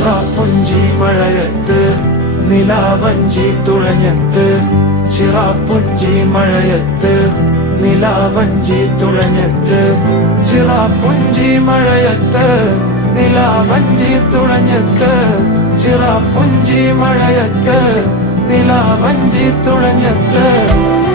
ചിറാപ്പുഞ്ചി മഴയത്ത് നിലാവഞ്ചി തുഴഞ്ഞത്ത്, ചിറാപ്പുഞ്ചി മഴയത്ത് നിലാവഞ്ചി തുഴഞ്ഞത്ത്, ചിറാപ്പുഞ്ചി മഴയത്ത് നിലാവഞ്ചി തുഴഞ്ഞത്ത്, ചിറാപ്പുഞ്ചി മഴയത്ത് നിലാവഞ്ചി തുഴഞ്ഞത്ത്.